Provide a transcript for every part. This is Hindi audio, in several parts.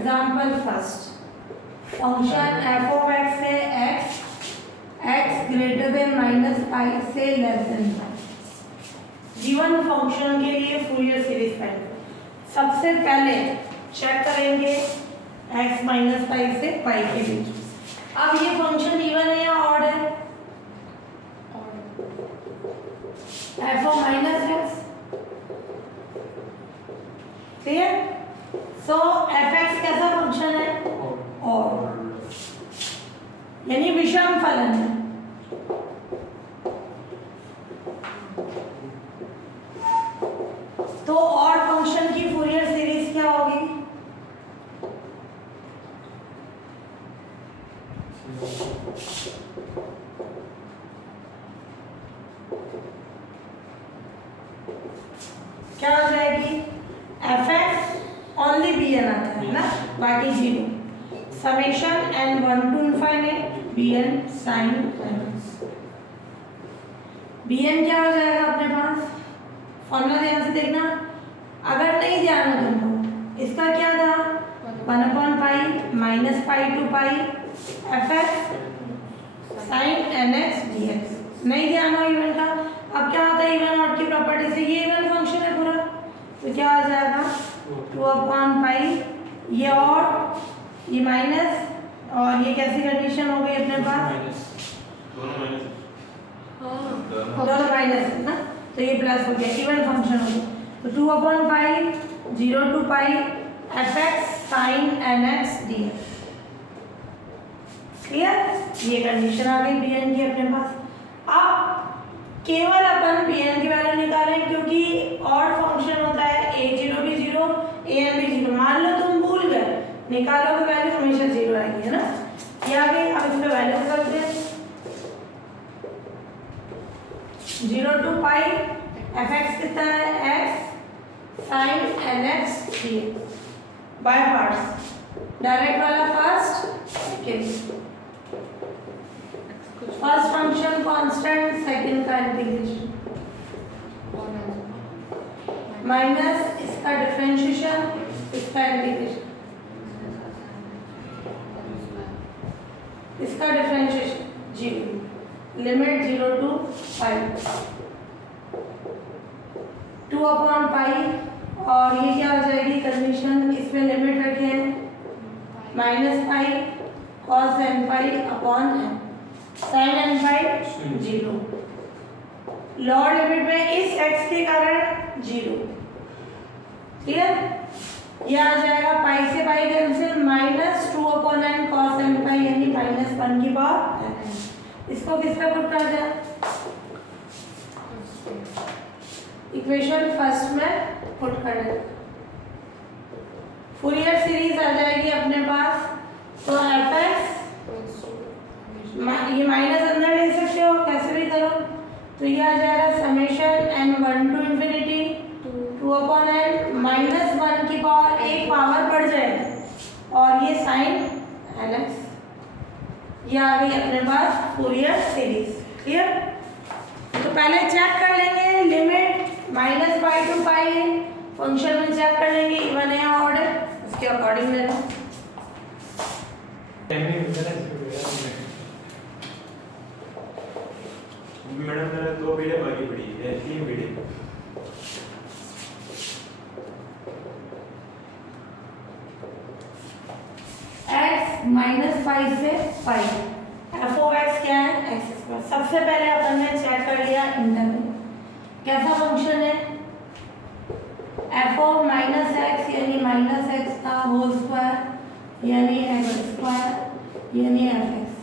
Example first, function F of x है एक्स ग्रेटर देन -पाई से less than pi. Given function के लिए फूरियर सीरीज फाइंड करो। सबसे पहले चेक करेंगे x -पाई से पाई के बीच। अब ये फंक्शन इवन है या ऑड है? F of -x, clear? So F X कैसा फंक्शन है? ऑड, यानी विषम फलन है। तो ऑड फंक्शन की फूरियर सीरीज क्या होगी? क्या हो जाएगी? F X only B N आता है ना, बाकी zero, summation N 1 to infinite B N sine NX. B N क्या हो जाएगा अपने पास? फॉर्मूला ध्यान से देखना, अगर नहीं ध्यान हो तुमको, इसका क्या था? 1/पाई -pi to pi F X sine NX DX. नहीं ध्यान हो इवन का। अब क्या होता है इवन ऑड की प्रॉपर्टी से? ये इवन फंक्शन है पूरा, तो क्या हो जाएगा? 2/पाई, ये ऑड, ये माइनस, और ये कैसी कंडीशन हो गई अपने पास? दोनों माइनस है ना, तो ये प्लस हो गया, इवन फंक्शन हो गया। तो 2/पाई 0 to pi F X sine N x D X. Clear? ये कंडीशन आ गई बी एन की अपने पास। अब केवल अपन बी एन की वैल्यू निकालें, क्योंकि ऑड फंक्शन होता है a0 भी 0 an भी 0। मान लो तुम भूल गए, निकालोगे वैल्यू हमेशा 0 आएगी, है ना? ये आ गई। अब इसमें वैल्यू करते हैं 0 to पाई एफ एक्स कितना है? x sine N x D x. By parts, direct वाला first, second. First function constant, second का इंटीग्रेशन माइनस इसका डिफरेंशिएशन, इसका इंटीग्रेशन, इसका डिफरेंशिएशन 0, लिमिट 0 to पाई 2/पाई। और ये क्या हो जाएगी कंडीशन? इसमें लिमिट रखे हैं -पाई cos n pi upon n, sin n पाई 0। लोअर लिमिट में इस x के कारण 0। क्लियर? ये आ जाएगा पाई से pi cancel, -2/n cos n पाई, यानी -1 की पावर n। इसको किस पे पुट कर दिया? इक्वेशन फर्स्ट में पुट कर दिया। फूरियर सीरीज आ जाएगी अपने पास। तो एफ एक्स, ये माइनस अंदर ले सकते हो, कैसे भी करो, तो ये आ जाएगा summation n 1 to infinity 2/n -1 की पावर, एक पावर बढ़ जाएगी, और ये साइन एन एक्स। ये आ गई अपने पास फूरियर सीरीज। क्लियर? तो पहले चेक कर लेंगे लिमिट -पाई to पाई है, फंक्शन में चेक कर लेंगे इवन है या ऑड है, उसके अकॉर्डिंग लेना। मैडम मेरा 2 वीडियो बाकी पड़ी है, 3 वीडियो। x -पाई से पाई, एफ ऑफ एक्स क्या है? x²। सबसे पहले अपन ने चेक कर लिया इंटरवल कैसा फंक्शन है? एफ ऑफ -x यानी -x का होल स्क्वायर यानी x² यानी एफ एक्स।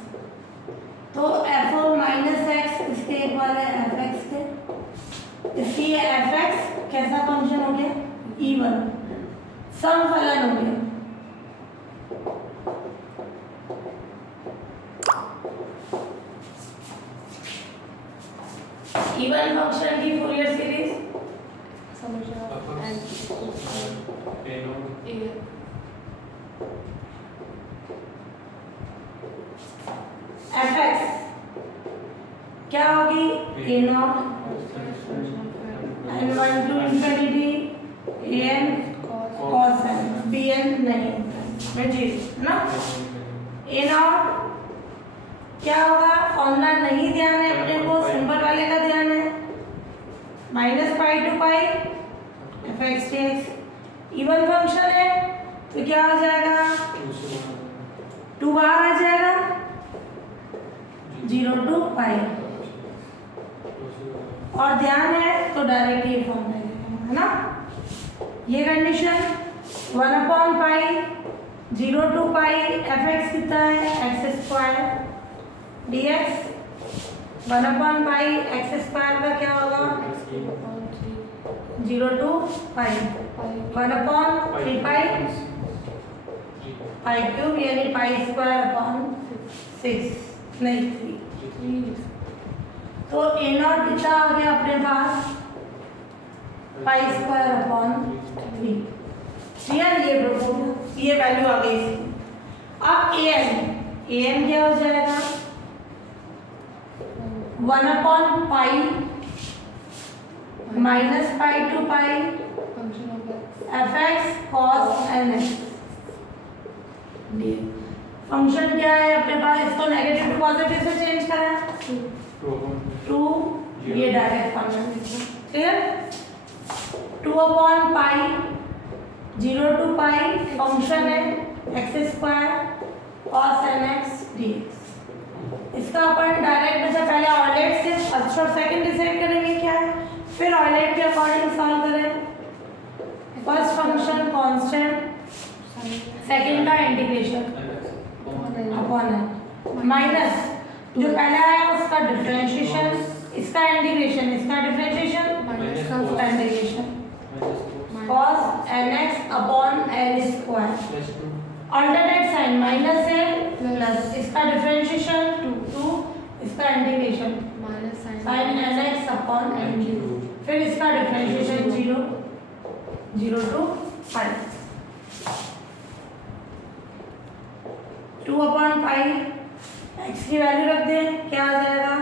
तो एफ ऑफ -x इसके इक्वल है एफ एक्स के, इसलिए एफ एक्स कैसा फंक्शन हो गया? इवन, सम फलन हो गया। इवन फंक्शन की फूरियर सीरीज एफ एक्स क्या होगी? a0 n 1 to infinity an cos n, bn नहीं होता। में जीरो है ना। ए नॉट क्या होगा, फॉर्मूला नहीं ध्यान है अपने को, सिंपल वाले का ध्यान है, minus pi to pi F X D X. Even function है तो क्या हो जाएगा, 2 बाहर आ जाएगा, 0 टू पाई, और ध्यान है तो डायरेक्ट ये फॉर्म है ना। ये condition 1 pi 0 to pi F X कितना है, x square D X 1 pi X square का क्या होगा, 0 to pi 1/3 pi pi cube यानी पाई स्क्वायर अपॉन 6 नहीं 3। तो ए नॉट कितना आ गया अपने पास, पाई स्क्वायर अपॉन 3। क्लियर, ये प्रूफ, ये वैल्यू आ गई इसकी। अब ए एन क्या हो जाएगा, 1 pi minus pi to pi F x cos n x. Function क्या है अपने पास, इसको नेगेटिव टू पॉजिटिव से चेंज करा, 2 ये direct function. Clear, 2 pi 0 to pi function है x square cos n x D x. इसका अपन डायरेक्ट में से पहले ऑयलेट से फर्स्ट और सेकंड डिसाइड करेंगे क्या है, फिर ऑयलेट के अकॉर्डिंग सॉल्व करें। फर्स्ट फंक्शन कांस्टेंट, सेकंड का इंटीग्रेशन अपॉन है, माइनस जो पहले आया उसका डिफरेंशिएशन, इसका इंटीग्रेशन, इसका डिफरेंशिएशन, उसका integration cos nx upon n square. Alternate sine minus है प्लस, इसका डिफरेंशिएशन 2, इसका integration sin nx upon n, फिर इसका differentiation 0 to pi 2 pi x की वैल्यू रख दें, क्या आ जाएगा,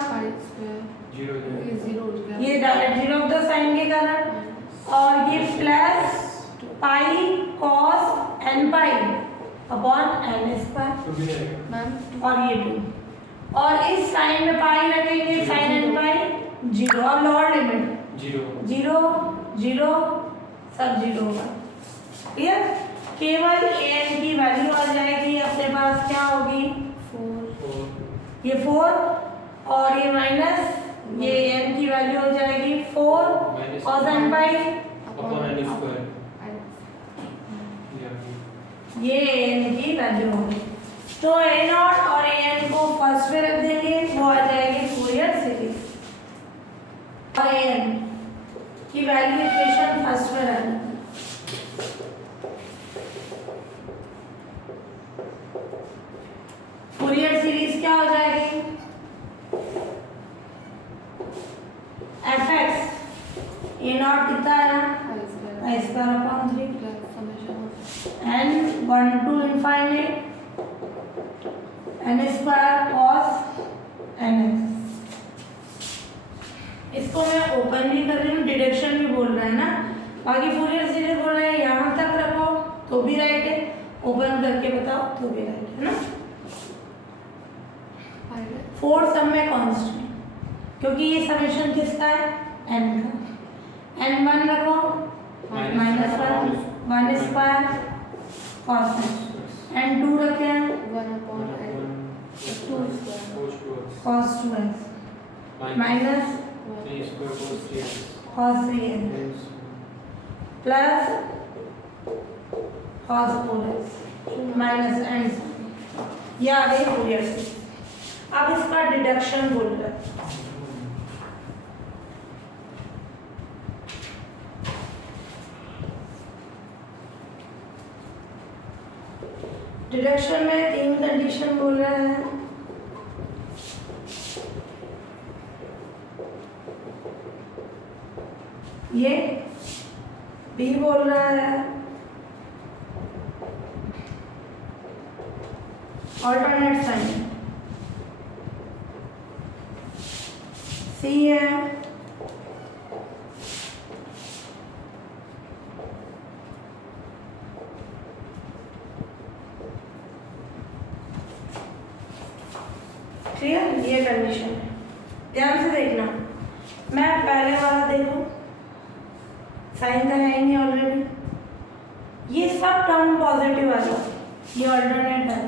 ये डायरेक्ट 0 ऑफ द साइन के कारण, और ये plus pi cos n pi upon n square, और ये 2, और इस साइन में पाई रखेंगे, साइन n पाई 0, और लोअर लिमिट 0 सब 0 होगा। क्लियर, केवल an की वैल्यू आ जाएगी अपने पास, क्या होगी 4, ये 4 और ये माइनस, ये n की वैल्यू हो जाएगी 4 cos n pi upon n square, ये n की वैल्यू होगी। तो a नॉट और an को फर्स्ट में रख देंगे, वो आ जाएगी फूरियर सीरीज, और an की वैल्यू इक्वेशन फर्स्ट में रख देंगे। फूरियर सीरीज क्या हो जाएगी, एफ एक्स ए नॉट कितना है, आई square upon 3 n 1 to infinite n square cos nx। इसको मैं ओपन भी कर रही हूँ, डिडक्शन भी बोल रहा है ना, बाकी फूरियर सीरीज बोल रहा है यहाँ तक रखो तो भी राइट है, ओपन करके बताओ तो भी राइट है ना। 4 सब में कांस्टेंट, क्योंकि ये समेशन किसका है, n का, n 1 रखो माइनस 1 स्क्वायर cos n 2 रखे हैं 2 cos 2x minus cos 3x plus cos 4x minus n, ये आ गई फूरियर सीरीज। अब इसका डिडक्शन बोल रहा है, डिडक्शन में 3 कंडीशन बोल रहा है। ये बी बोल रहा है, ऑल्टरनेट साइन, सी है ये कंडीशन है, ध्यान से देखना। मैं पहले वाला देखो, साइन तो है ही नहीं ऑलरेडी, ये सब टर्म पॉजिटिव आ जाओ, ये ऑल्टरनेट है।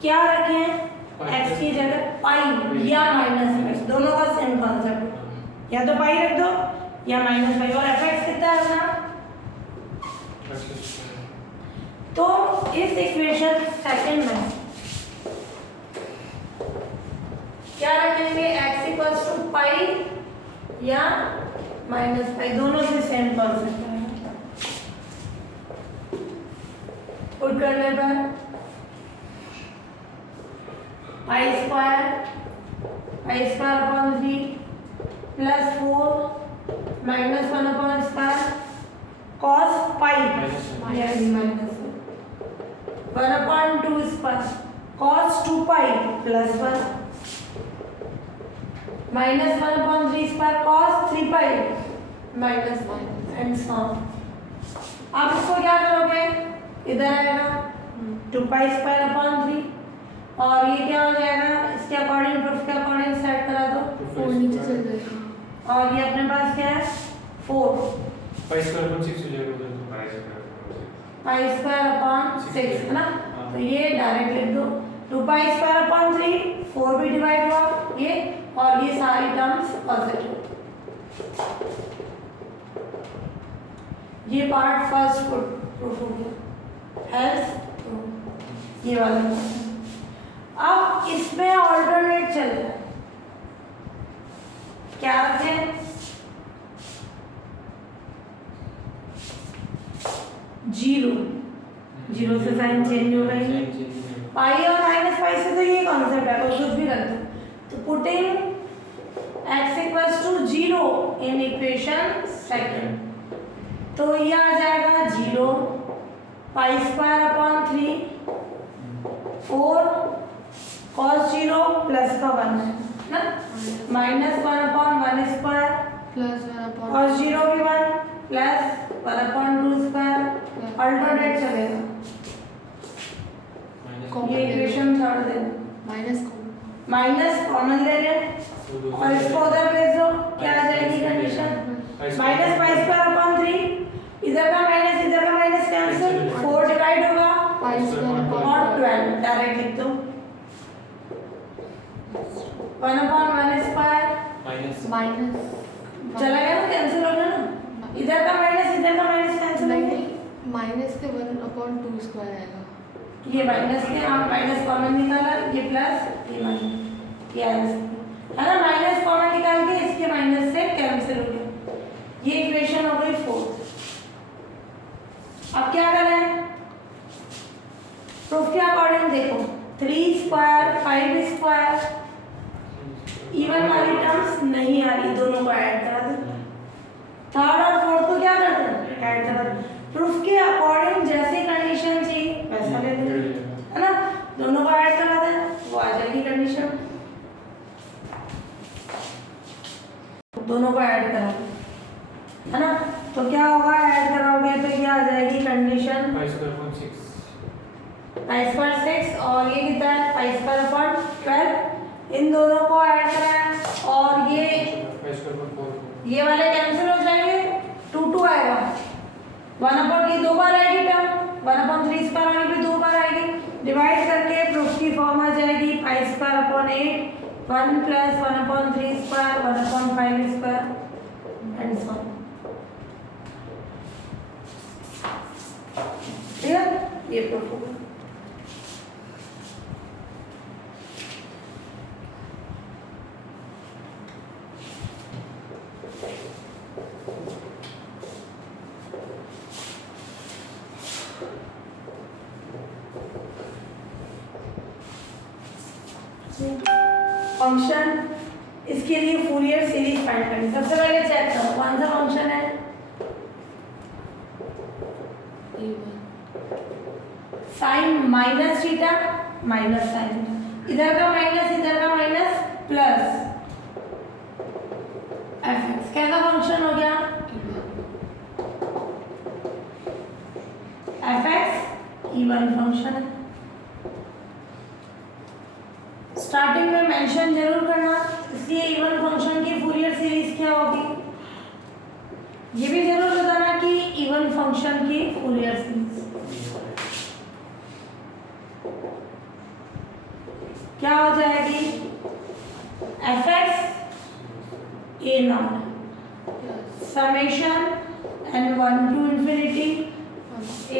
क्या रखें x की जगह पाई या माइनस पाई, दोनों का सेम कॉन्सेप्ट है, या तो पाई रख दो या माइनस पाई। और fx कितना है अपना, तो इस इक्वेशन सेकंड में क्या रखेंगे, x इक्वल्स टू पाई या माइनस पाई, दोनों से सेम कॉन्सेप्ट है। पुट करने पर pi square upon 3 plus 4 minus 1 upon square cos pi या minus 1 upon 2 square cos 2 pi plus 1 minus 1 upon 3 square cos 3 pi minus 1 and so on. आप इसको क्या करोगे, इधर आएगा 2 पाई स्क्वायर अपॉन 3 और ये क्या हो जाएगा, इसके अकॉर्डिंग प्रूफ के अकॉर्डिंग सेट करा दो, 4 नीचे चल जाएगा और ये अपने पास क्या है 4 पाई स्क्वायर अपॉन 6 हो जाएगा, पाई स्क्वायर अपॉन 6 है ना। तो ये डायरेक्ट लिख दो, 2 पाई स्क्वायर अपॉन 3, 4 भी डिवाइड हुआ ये, और ये सारी टर्म्स पॉजिटिव। ये पार्ट फर्स्ट प्रूफ हो गया, एल्स ये वाला। अब इसमें ऑल्टरनेट चल रहा है, क्या रखें, 0 से साइन चेंज हो रही है, पाई और माइनस पाई से तो ये कॉन्सेप्ट है, तो कुछ भी रख दो। तो putting x equals to 0 in equation second, तो ये आ जाएगा 0 pi square upon 3 4 cos 0 plus का 1 है ना, minus 1 upon 1 square plus 1 upon cos 0 भी 1 प्लस 1 अपॉन 2 स्क्वायर, अल्टरनेट चलेगा। ये इक्वेशन थर्ड देना, माइनस कॉमन ले ले और इसको उधर भेज दो, क्या आ जाएगी condition, minus pi square upon 3, इधर का माइनस कैंसिल, 4 डिवाइड होगा पाई स्क्वायर और 12 डायरेक्ट लिख दो, 1 अपॉन 1 स्क्वायर माइनस चला गया ना, कैंसिल हो गया ना, इधर का माइनस कैंसिल हो गया, माइनस के 1 अपॉन 2 स्क्वायर आएगा, ये माइनस के आप माइनस कॉमन निकाला, ये प्लस ये माइनस, ये है ना, माइनस कॉमन निकाल के इसके माइनस से कैंसिल हो गया, ये इक्वेशन हो गई 4। अब क्या करें, प्रूफ के अकॉर्डिंग देखो, 3 स्क्वायर 5 स्क्वायर इवन वाली टर्म्स नहीं आ रही, दोनों को ऐड करा दो, थर्ड और फोर्थ को क्या करते हैं, ऐड करा दो। प्रूफ के अकॉर्डिंग जैसी कंडीशन चाहिए वैसा ले दो, है ना, दोनों को ऐड करा दें, वो आ जाएगी कंडीशन, दोनों को ऐड करा दो, है ना, तो क्या होगा, ऐड कराओगे तो क्या आ जाएगी कंडीशन, पाई स्क्वायर अपॉन 6 पाई स्क्वायर 6 और ये कितना है पाई स्क्वायर अपॉन 12, इन दोनों को ऐड कराया और ये पाई स्क्वायर अपॉन 4, ये वाले कैंसिल हो जाएंगे, 2 आएगा, 1 अपॉन ये 2 बार आएगी टर्म, 1 अपॉन 3 स्क्वायर वाली भी 2 बार आएगी, डिवाइड करके प्रूफ की फॉर्म आ जाएगी पाई square upon 8 1 plus 1 upon 3 square 1 upon 5 square and so on. Clear, ये प्रूफ होगा। फंक्शन, इसके लिए फूरियर सीरीज फाइंड करनी, सबसे पहले चेक करो कौन सा फंक्शन है, sine minus theta minus sine theta, इधर का माइनस प्लस एफ एक्स, कैसा फंक्शन हो गया, एफ एक्स इवन फंक्शन है। स्टार्टिंग में मेंशन जरूर करना। इसलिए इवन फंक्शन की फूरियर सीरीज क्या होगी, ये भी जरूर बताना कि इवन फंक्शन की फूरियर सीरीज क्या हो जाएगी, fx a naught summation n1 to infinity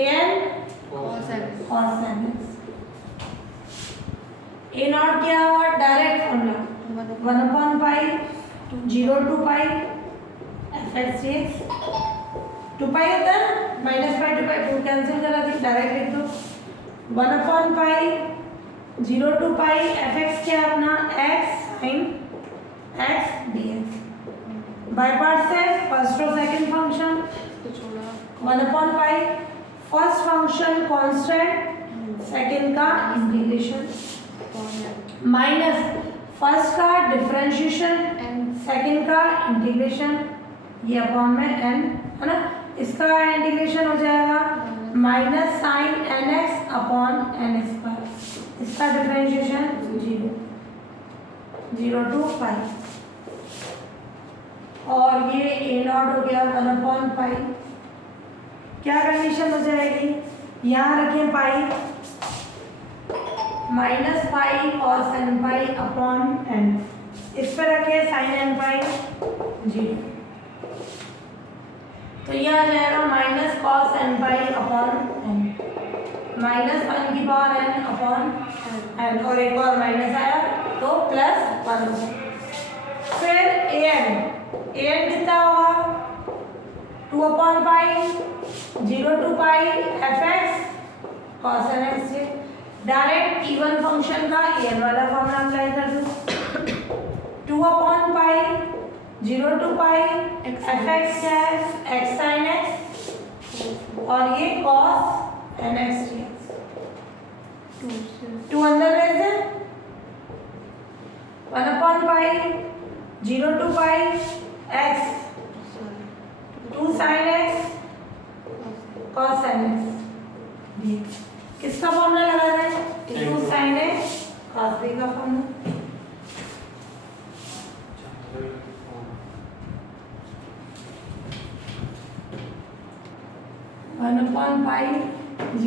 an cos n cos nx। a naught क्या हुआ, direct formula 1/π 0 to π fx dx, 2π होता है -π to π, 2 कैंसिल करा दी, डायरेक्ट लिख दो 1/π 0 to π fx क्या अपना x sin x dx। By part से फर्स्ट और सेकंड फंक्शन इसको छोड़ा 1/π फर्स्ट फंक्शन कांस्टेंट, सेकंड का इंटीग्रेशन माइनस फर्स्ट का डिफरेंशिएशन n सेकंड का इंटीग्रेशन, ये अपॉन में n है ना, इसका इंटीग्रेशन हो जाएगा minus sine nx upon n square, इसका डिफरेंशिएशन 0 to π, और ये a नॉट हो गया 1/π। क्या कंडीशन हो जाएगी, यहाँ रखें पाई -π cos nπ अपॉन n, इस पर रखें sin nπ 0, तो यह आ जाएगा -cos nπ अपॉन n, -1 की पावर n अपॉन n, और एक और माइनस आया तो +1 होगा। फिर an कितना होगा 2/π 0 to π fx cos nx से डायरेक्ट इवन फंक्शन का an वाला फॉर्मूला अप्लाई कर दो 2/π 0 to π fx क्या है x sin x, और ये cos nx dx, 2 अंदर भेज दे 1/π 0 to π x 2 sin x cos nx dx। किसका फॉर्मूला लगा रहे हैं, 2 sin x cos b का formula. One pi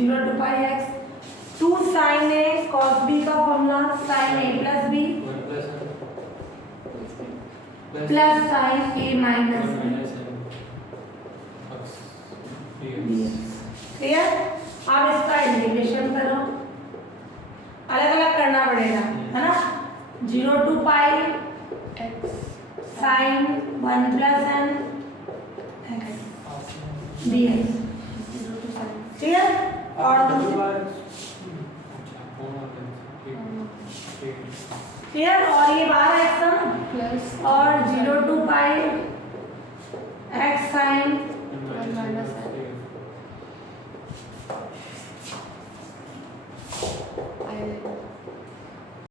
0 to π x 2 sin a cos b का formula sin a plus b plus sin a minus b, clear. अब इसका इंटीग्रेशन करो, अलग अलग करना पड़ेगा है ना, 0 to π x sin 1 plus n x dx, 0 to sin clear. और क्लियर, और ये 12x ना, प्लस और 0 to π x sin 1 minus n